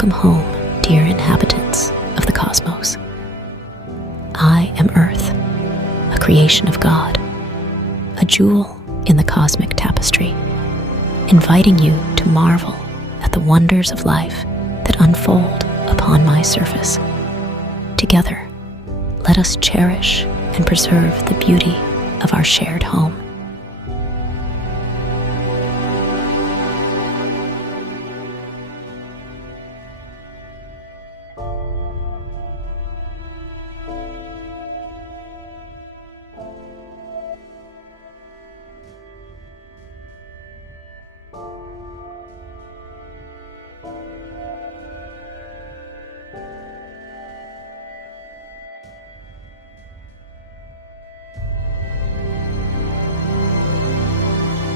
Welcome home, dear inhabitants of the cosmos. I am Earth, a creation of God, a jewel in the cosmic tapestry, inviting you to marvel at the wonders of life that unfold upon my surface. Together, let us cherish and preserve the beauty of our shared home.